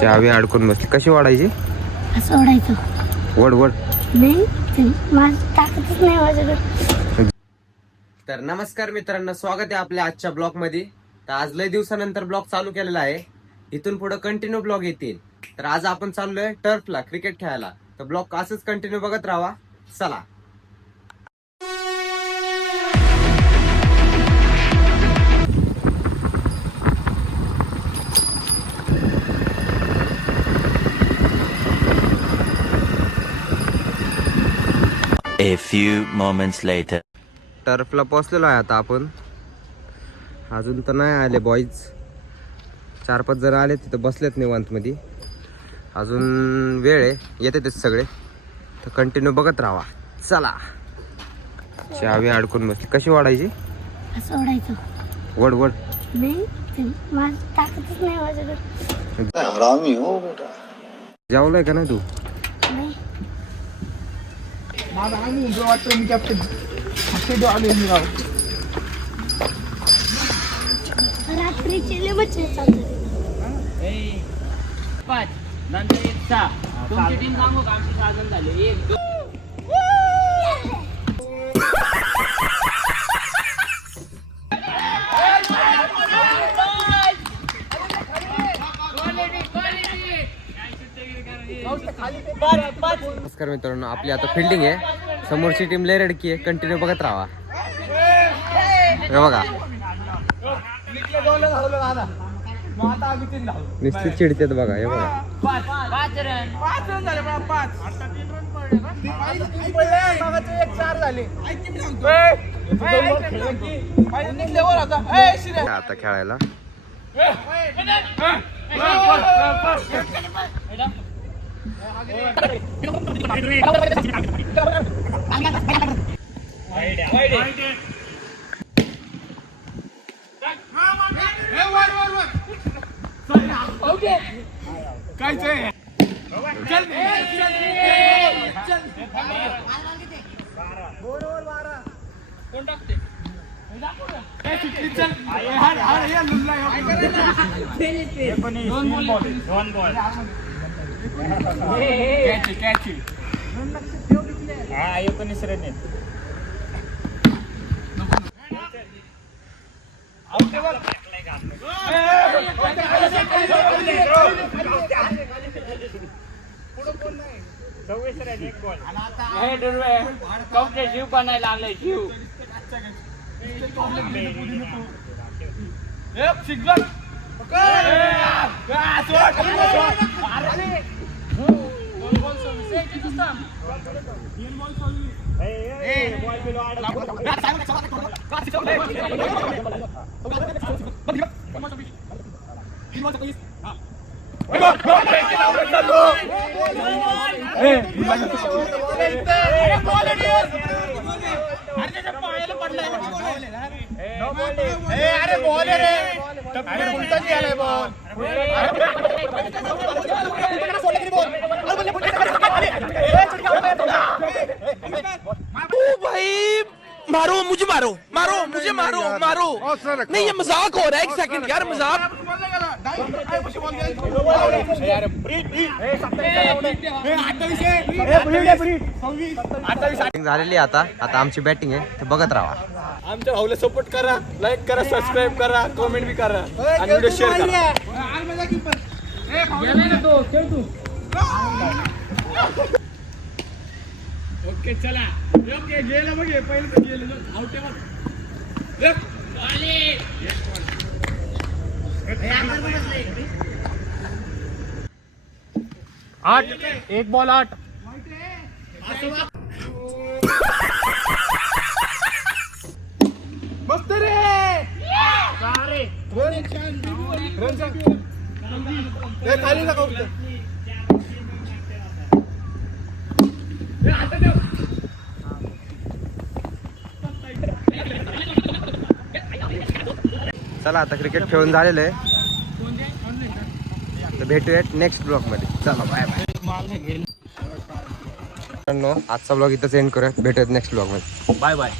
चावी अडकून बसली, कशी वाढायची? असं ओढायचं. वड वड. नाही ताकदच नाही माझ्याकडे. तर नमस्कार मित्रांनो, स्वागत आहे आपल्या आजच्या ब्लॉग मध्ये. तर आज लय दिवसानंतर ब्लॉग चालू केलेला आहे. इथून पुढे कंटिन्यू ब्लॉग येतील. तर आज आपण चाललोय टर्फला क्रिकेट खेळायला. तर ब्लॉग असंच कंटिन्यू बघत राहा. चला. A few moments later. टर्फला पोहोचलेलो आहे आता आपण. अजून तर नाही आले बॉईज. 4-5 जण आले, तिथं बसलेत निवांत मध्ये. अजून वेळ आहे, येते ते सगळे. तर कंटिन्यू बघत राहा. चला. चावी अडकून बसली, कशी वाढायची? असं ओढायचं. वड वड. नाही ताकदच नाही माझ्याकडे. हरामी हो बेटा. जेवलाय का नाही तू? नाही. रात्रीचे मच्छर चालतात. 5 नंतर 1 6. तुमची टीम सांगू का? आमची 6 जण झाले. 1 2. नमस्कार मित्रांनो, आपली आता फिल्डिंग आहे. समोरची टीम लय रडकी आहे. कंटिन्यू बघत राहा. हे बघा, निश्चित चिडतेत बघा. हे बघा, 5 रन. 5 रन झाले. 5 आता 3 रन पडले. 3 पडले. 1 4 झाले. आता खेळायला. कोण टाकते? दोन बॉल. हा 19 रन आहेत. जीव बनायला लागलाय. जीव मारो मुझे, मारो मारो मुझे, मारो मारो. नहीं ये मजाक हो रहा है. 1 सेकंड यार, मजाक. झालेली आता आमची बॅटिंग आहे. ते बघत राहा. आमच्या भाऊला सपोर्ट करा, लाईक करा, सबस्क्राईब करा, कमेंट भी करा आणि व्हिडिओ शेअर करा. ओके चला. ओके गेलं बघ. पहिलं तर गेलं आउट आहे बघ. 8 1 बॉल 8. मस्त रे. खाली नका. चला आता क्रिकेट खेळून झालेलं आहे. तर भेटूयात नेक्स्ट ब्लॉगमध्ये. चला बाय बाय. आजचा ब्लॉग इथंच एंड करूयात. भेटूयात नेक्स्ट ब्लॉगमध्ये. Bye bye.